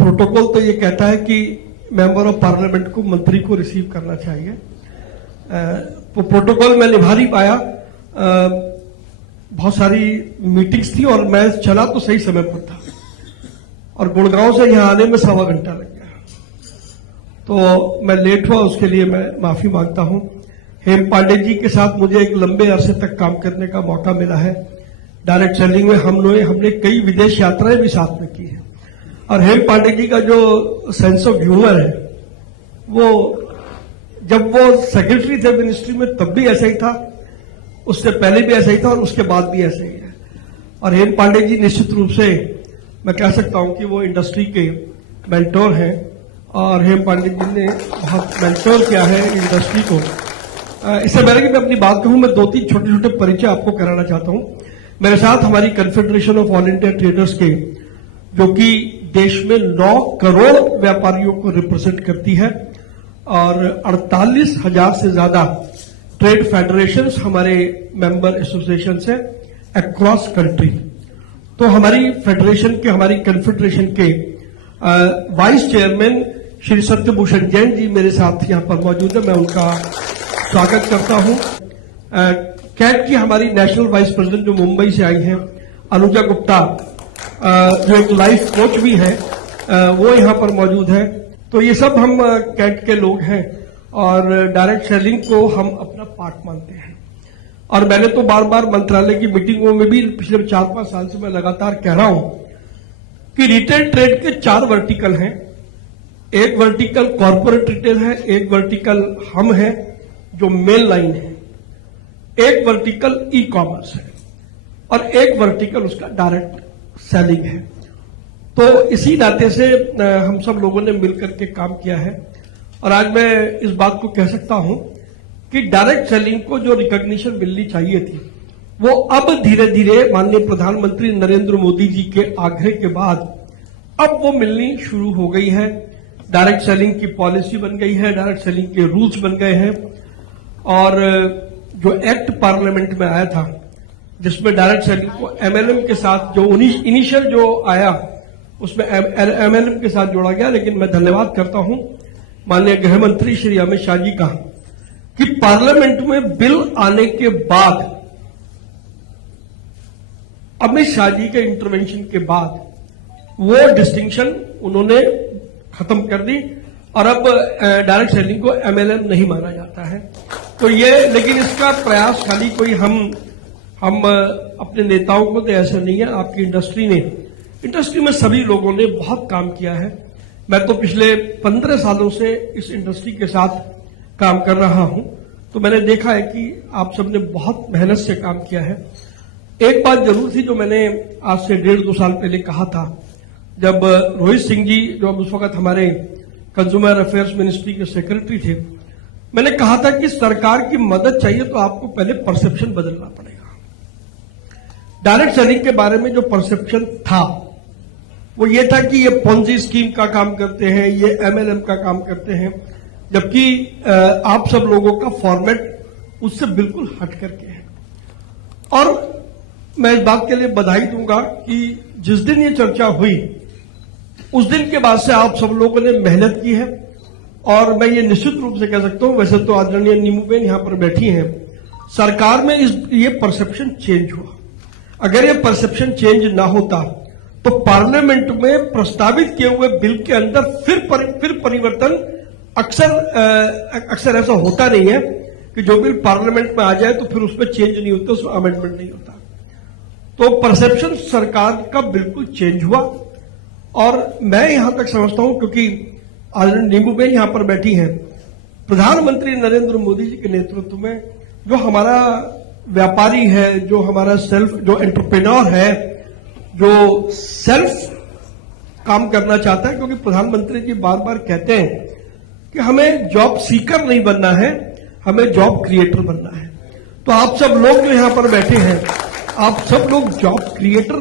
Protocol तो ये कहता है कि मेंबर ऑफ पार्लियामेंट को मंत्री को रिसीव करना चाहिए। तो प्रोटोकॉल मैं निभा नहीं पाया। बहुत सारी मीटिंग्स थी और मैं चला तो सही समय पर था और गुड़गांव से यहां आने में 1.25 घंटा लग गया, तो मैं लेट हुआ, उसके लिए मैं माफी मांगता हूं। हेम पांडे जी के साथ मुझे एक लंबे अरसे तक काम करने का मौका मिला है। डायरेक्ट सेलिंग में हमने कई विदेश यात्राएं भी साथ में की है और हेम पांडे जी का जो सेंस ऑफ ह्यूमर है वो जब वो सेक्रेटरी थे मिनिस्ट्री में तब भी ऐसा ही था, उससे पहले भी ऐसा ही था और उसके बाद भी ऐसा ही है। और हेम पांडे जी निश्चित रूप से मैं कह सकता हूं कि वो इंडस्ट्री के मेंटोर हैं और हेम पांडे जी ने बहुत मेंटोर किया है इंडस्ट्री को। इससे पहले कि मैं अपनी बात कहूं, मैं 2-3 छोटे छोटे परिचय आपको कराना चाहता हूं। मेरे साथ हमारी confederation of all India traders के, जो कि देश में 9 करोड़ व्यापारियों को रिप्रेजेंट करती है और 48,000 से ज्यादा ट्रेड फेडरेशंस हमारे मेंबर एसोसिएशन है अक्रॉस कंट्री। तो हमारी फेडरेशन के, हमारी कन्फेडरेशन के वाइस चेयरमैन श्री सत्यभूषण जैन जी मेरे साथ यहां पर मौजूद है, मैं उनका स्वागत करता हूं। कैट की हमारी नेशनल वाइस प्रेसिडेंट जो मुंबई से आई हैं अनुजा गुप्ता, जो एक लाइफ कोच भी है, वो यहां पर मौजूद है। तो ये सब हम कैट के लोग हैं और डायरेक्ट सेलिंग को हम अपना पार्ट मानते हैं। और मैंने तो बार बार मंत्रालय की मीटिंगों में भी पिछले 4-5 साल से मैं लगातार कह रहा हूं कि रिटेल ट्रेड के 4 वर्टिकल हैं। एक वर्टिकल कॉर्पोरेट रिटेल है, एक वर्टिकल हम है जो मेन लाइन है, एक वर्टिकल ई कॉमर्स है और एक वर्टिकल उसका डायरेक्ट सेलिंग है। तो इसी नाते से हम सब लोगों ने मिलकर के काम किया है और आज मैं इस बात को कह सकता हूं कि डायरेक्ट सेलिंग को जो रिकॉग्निशन मिलनी चाहिए थी वो अब धीरे धीरे माननीय प्रधानमंत्री नरेंद्र मोदी जी के आग्रह के बाद अब वो मिलनी शुरू हो गई है। डायरेक्ट सेलिंग की पॉलिसी बन गई है, डायरेक्ट सेलिंग के रूल्स बन गए हैं और जो एक्ट पार्लियामेंट में आया था जिसमें डायरेक्ट सेलिंग को एमएलएम के साथ जो इनिशियल जो आया उसमें एमएलएम के साथ जोड़ा गया। लेकिन मैं धन्यवाद करता हूं माननीय गृह मंत्री श्री अमित शाह जी का कि पार्लियामेंट में बिल आने के बाद, अमित शाह जी के इंटरवेंशन के बाद वो डिस्टिंक्शन उन्होंने खत्म कर दी और अब डायरेक्ट सेलिंग को एमएलएम नहीं माना जाता है। तो ये, लेकिन इसका प्रयास खाली कोई हम अपने नेताओं को तो ऐसा नहीं है, आपकी इंडस्ट्री में सभी लोगों ने बहुत काम किया है। मैं तो पिछले 15 सालों से इस इंडस्ट्री के साथ काम कर रहा हूं, तो मैंने देखा है कि आप सबने बहुत मेहनत से काम किया है। एक बात जरूर थी जो मैंने आज से 1.5-2 साल पहले कहा था, जब रोहित सिंह जी जो उस वक्त हमारे कंज्यूमर अफेयर्स मिनिस्ट्री के सेक्रेटरी थे, मैंने कहा था कि सरकार की मदद चाहिए तो आपको पहले परसेप्शन बदलना पड़ेगा। डायरेक्ट सेलिंग के बारे में जो परसेप्शन था वो ये था कि ये पोंजी स्कीम का काम करते हैं, ये एमएलएम का काम करते हैं, जबकि आप सब लोगों का फॉर्मेट उससे बिल्कुल हट करके है। और मैं इस बात के लिए बधाई दूंगा कि जिस दिन ये चर्चा हुई उस दिन के बाद से आप सब लोगों ने मेहनत की है और मैं ये निश्चित रूप से कह सकता हूं, वैसे तो आदरणीय नीमूबेन यहां पर बैठी हैं, सरकार में ये परसेप्शन चेंज हुआ। अगर ये परसेप्शन चेंज ना होता तो पार्लियामेंट में प्रस्तावित किए हुए बिल के अंदर फिर परिवर्तन अक्सर ऐसा होता नहीं है कि जो बिल पार्लियामेंट में आ जाए तो फिर उसमें चेंज नहीं होता, उसमें अमेंडमेंट नहीं होता। तो परसेप्शन सरकार का बिल्कुल चेंज हुआ और मैं यहां तक समझता हूं, क्योंकि नीमूबेन यहां पर बैठी हैं, प्रधानमंत्री नरेंद्र मोदी जी के नेतृत्व में जो हमारा व्यापारी है, जो हमारा जो एंटरप्रेन्योर है, जो सेल्फ काम करना चाहता है, क्योंकि प्रधानमंत्री जी बार बार कहते हैं कि हमें जॉब सीकर नहीं बनना है, हमें जॉब क्रिएटर बनना है। तो आप सब लोग जो यहां पर बैठे हैं, आप सब लोग जॉब क्रिएटर